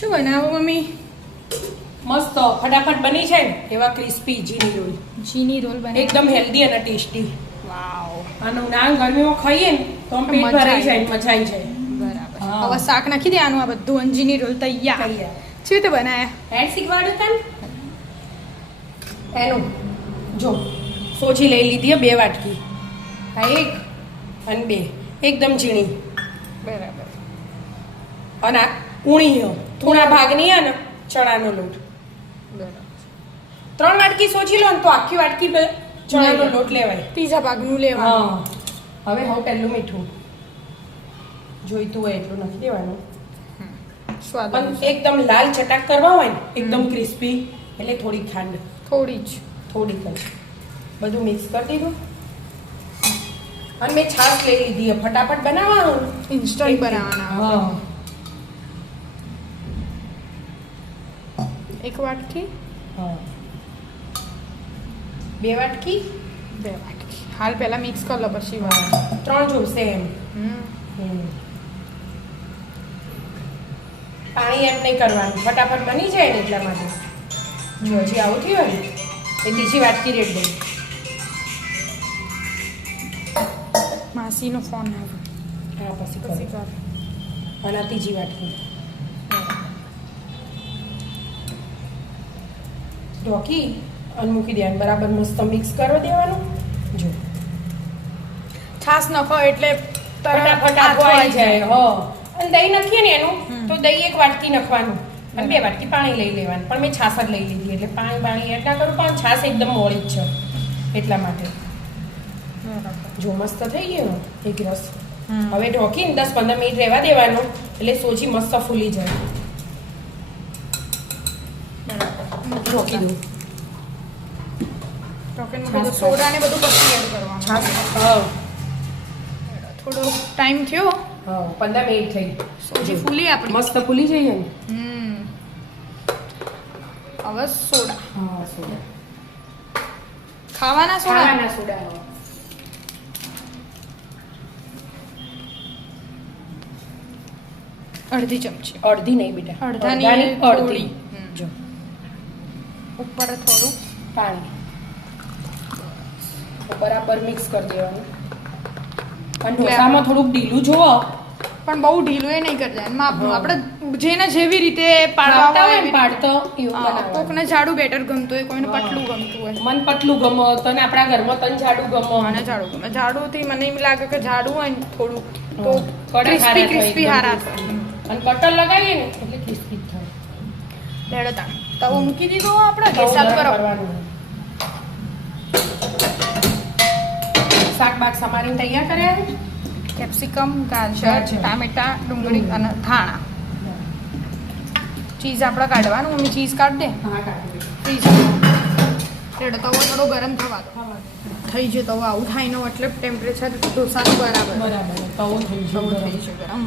શું બનાવો મમ્મી? મસ્ત ફટાફટ બની છે ને એવા ક્રિસ્પી જીની રોલ. જીની રોલ બને એકદમ હેલ્ધી અને ટેસ્ટી. વાવ. અને ઉનાળા ગરમીમાં ખાઈએ ને તો આમ પેટ ભરાઈ જાય, મજા આવી જાય. બરાબર. હા. હવે શાક નાખી દેવાનું, આ બધું અને જીની રોલ તૈયાર. તૈયાર. કેવી રીતે બનાયા? એડ શીખવાડ્યું તને એનું જો સોજી લઈ લીધી 2 વાટકી. આ 1 અને 2 એકદમ ઝીણી. બરાબર. અને આ ઊણી થોડા ભાગની હે ને ચણાનો લોટ. બરાબર. 3 વાટકી સોજી લો ને તો આખી વાટકી ચણાનો લોટ લેવાય. ત્રીજા ભાગનું લેવાનું. હા. હવે હું પહેલું મીઠું જોઈતું હોય એટલું નાખી દેવાનું. સ્વાદ પણ એકદમ લાલ ચટાક કરવા હોય ને એકદમ ક્રિસ્પી એટલે થોડી ખાંડ, થોડી જ. થોડીક જ બધું મિક્સ કરી દીધું. અને મેં છાશ લઈ લીધી ફટાફટ બનાવવાનું. ઇન્સ્ટન્ટ બનાવવાના. હા. 1 વાટકી. હા 2 વાટકી. 2 વાટકી. હાલ પહેલા મિક્સ કરી લો પછી 3 જોશે એમ. પાણી એમ નહીં કરવાનું, ફટાફટ બની જાય ને એટલા માટે. જો હજી આવું થયું ને એ બીજી વાટકી રેડ દઈ. માસીનો ફોન આવ્યો. હા પછી પછી કરો. કર. અને આ ત્રીજી વાટકી ઢોકી અને મૂકી દેવાનું. બરાબર મસ્ત મિક્સ કરવા દેવાનું. જો છાશ નાખો એટલે ફટાફટ આખો આવી જાય. હો અને દહીં નાખીએ ને એનું તો દહીં 1 વાટકી નાખવાનું અને 2 વાટકી પાણી લઈ લેવાનું. પણ મેં છાશ જ લઈ લીધી એટલે પાણી એડ ના કરું. પણ છાશ એકદમ મોળી જ છે એટલા માટે. જો મસ્ત થઈ ગયું એક રસ. હવે ઢોકીને 10-15 મિનિટ રહેવા દેવાનું એટલે સોજી મસ્ત ફૂલી જાય. ઢોકી દઉં. સોડા ને બધું પછી એડ કરવાનું. છાશ હા થોડો ટાઈમ થયો. હા 15 મિનિટ થઈ. સોજી ફૂલી આપણી. મસ્ત ફૂલી જઈએ ને. હવે સોડા. હા સોડા. ખાવાના સોડા. ખાવાના સોડા. અડધી ચમચી. અડધી નહીં બેટા, અડધાની અડધી. થોડી. જો ઉપર થોડું પાણી બરાબર મિક્સ કરી દેવાનું. અને ઢોસામાં થોડુંક ઢીલું જોવો. પણ બહુ ઢીલું એ નહીં કરતા. માપનું આપણે જેને જેવી રીતે પાડતા પાડવા હોય હોય ને પાડતો એવું બનાવવાનું. કોકને જાડું બેટર ગમતું હોય, કોઈને પતલું ગમતું હોય. મન પતલું ગમો તને આપણા ઘરમાં તને જાડું ગમો. મને જાડું ગમે. જાડુંથી મને એમ લાગે કે જાડું હોય ને થોડું તો કડક હારા ક્રિસ્પી થાય હારા એકદમ. થાય. અને બટર લગાવીએ ને એટલે ક્રિસ્પી થાય. લેડો તાણ તવો મૂકી દીધો આપણે. ગેસ ચાલુ કરો. શાક બાક સમારીને તૈયાર કર્યા. કેપ્સિકમ, ગાજર, ગાજર. ટામેટા, ડુંગળી અને ધાણા. ચીઝ આપણે કાઢવાનું. મમ્મી ચીઝ કાઢ દે. હા કાઢી ફ્રીઝરમાં. રેડો તવો થોડો ગરમ થવા દો. થઈ ગયો તવો. આવું થાય નો એટલે ટેમ્પરેચર ઢોસાનું બરાબર. બરાબર તવો થઈ તવો ગયો. થઈ ગયો ગરમ.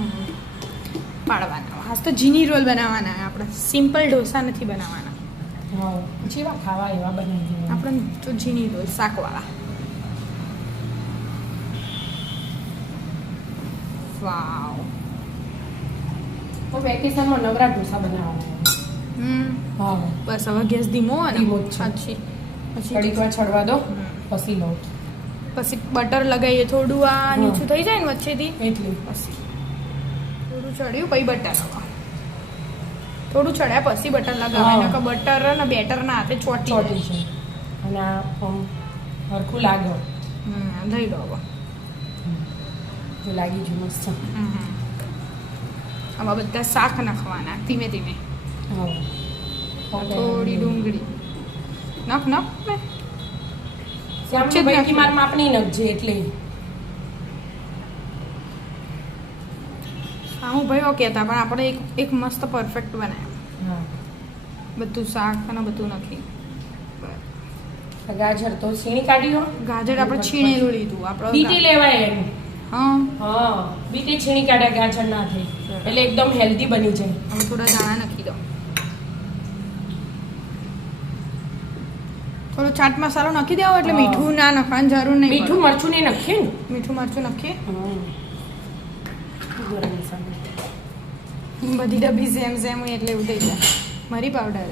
પાડવાના. હાસ તો જીની રોલ બનાવવાના. આપણે સિમ્પલ ઢોસા નથી બનાવવાના. હા જેવા ખાવા એવા બનાવી દેવાના. આપણે તો જીની રોલ શાકવાળા. વાવ. તો વેકેશનમાં નવરા ઢોસા બનાવવાના. હા બસ હવે ગેસ ધીમો અને ધીમો જ છે. પછી થોડીક વાર છડવા દો પછી લો. પછી બટર લગાવીએ થોડું. આ હા. નીચું થઈ જાય ને વચ્ચેથી એટલી પછી થોડું ચડ્યું પછી બટર લગાવો. થોડું ચડ્યા પછી બટર લગાવાય. હા. નકર બટર ને બેટરના હાથે ચોટી ચોટી છે. અને આ આમ હરખું લાગે. લઈ લો હવે. જો લાગી ગયું મસ્ત. આમાં બધા શાક નાખવાના ધીમે ધીમે. હા થોડી ડુંગળી નાખ નાખ ને. સામનું ભાઈ માર માપની નખજે એટલે. સામું ભાઈ ઓકે હતા પણ આપણે એક મસ્ત પરફેક્ટ બનાવ્યું. હા બધું શાક અને બધું નાખી. ગાજર તો છીણી કાઢી લો. ગાજર આપણે છીણેલું લીધું. બીટી લેવાય એમ. હા. હા બીટી છીણી કાઢ્યા ગાજર ના થઈ એટલે એકદમ હેલ્ધી બની જાય. હવે થોડા દાણા નાખી દો. થોડો ચાટ મસાલો નાખી દેવો એટલે હા. મીઠું ના નાખવાની જરૂર નહીં. મીઠું મરચું ને નાખીએ ને. મીઠું મરચું નાખીએ. ગરમ મસાલો બધી ડબ્બી સેમ સેમ હોય એટલે એવું થઈ જાય. મરી પાવડર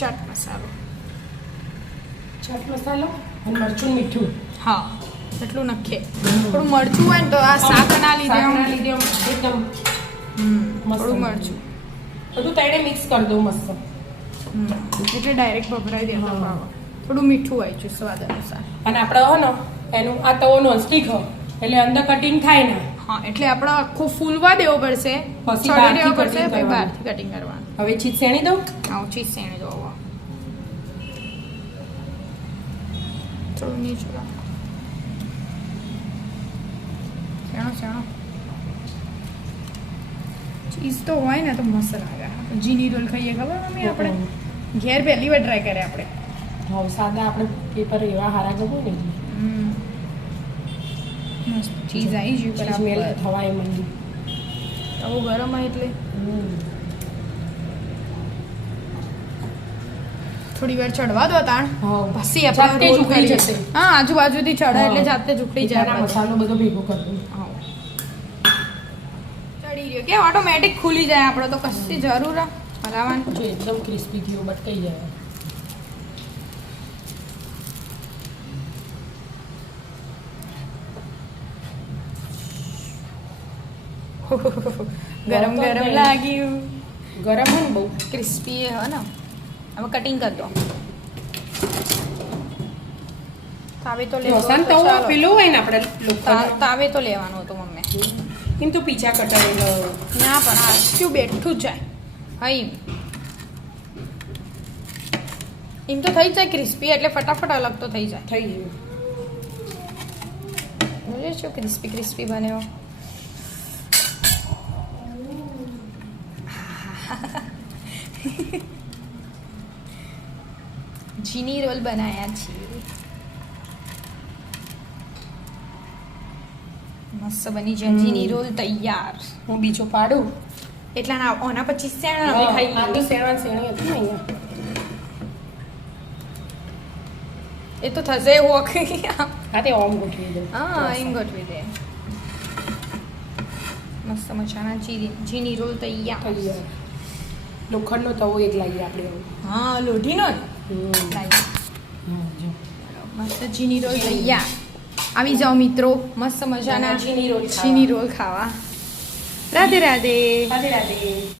ચાટ મસાલો. ચાટ મસાલો અને મરચું મીઠું. હા એટલું નખે. થોડું મરચું હોય ને તો આ શાકના લીધે શાકના લીધે આમ એકદમ થોડું મરચું બધું તળે મિક્સ કરી દઉં મસ્ત. એટલે ડાયરેક્ટ ભભરાઈ દેતા ભાવ. થોડું મીઠું હોય છે સ્વાદ અનુસાર. અને આપણે હો ને એનું આ તવો નોનસ્ટિક હો એટલે અંદર કટિંગ થાય ને. હા એટલે આપણે આખું ફૂલવા દેવો પડશે, પછી ચડી બહારથી દેવો પડશે, cutting પછી કરવાનું. બહારથી કટિંગ કરવાનું. હવે ચીઝ શેણી દઉં. આવું ચીઝ શેણી દો. થોડું નીચું રાખો. શેણો શેણો. ચીઝ તો હોય ને તો મસ્ત લાગે. જીની રોલ ખાઈએ ખબર મમ્મી આપણે ઘેર પહેલી વાર ટ્રાય કરે આપણે. હવે સાદા આપણે પેપર એવા હારા ગયું ને મસ્ત ચીઝ આવી ગયું ચીઝ મેલ બરાબર. થવાય મંડી. તવો ગરમ હોય એટલે થોડી વાર ચડવા દો તાણ. પછી જાતે આપણે જ રોલ ઉકળી કરીએ. જશે. હા આજુબાજુથી ચડે એટલે જાતે જ ઉકળી જાય બીજાના પછી. મસાલો બધો ભેગો કરી દઉં. હા. ચડી રહ્યો કે ઓટોમેટિક ખુલી જાય. આપણે તો કશી જરૂર હલાવવાની. જો એકદમ ક્રિસ્પી થયું બટકાઈ જાય. ગરમ ગરમ લાગ્યું. ગરમ હોય ને બહુ. ક્રિસ્પી હે ને. હવે કટિંગ કરી દો. તાવે તો લેવો ઢોસાનું તો તવો ચાલો. પેલું હોય ને આપણે લોખંડનો. તાવે તો લેવાનું હતું મમ્મી. એમ તો પીછા કટાયેલો ના પણ આ શું બેઠું જ જાય. હા એમ તો થઈ જ જાય ક્રિસ્પી એટલે ફટાફટ અલગ તો થઈ જાય. થઈ ગયું. જોઈએ શું ક્રિસ્પી ક્રિસ્પી બન્યો. ચીની રોલ બનાયા છીએ. મસ્ત બની છે ચીની રોલ તૈયાર. હું બીજો પાડું. એટલા ના ઓના પછી શેણ અમે ખાઈ આ તો લીધી. શેણવાની શેણી હતી ને અહીંયા. એ તો થશે એવું વખત. આ તે ઓમ ગોઠવી દઉં. હા એમ ગોઠવી દે. મસ્ત મજાના ચીની રોલ તૈયાર. તૈયાર. લોખંડનો તવો એક લાવીએ આપણે હવે. હા લોઢીનો જ લાવીએ. જો. મસ્ત ચીની રોલ તૈયાર. આવી જાઓ મિત્રો મસ્ત મજાના ચીની રોલ ખાવા. ચીની રોલ ખાવા. રાધે રાધે. રાધે રાધે.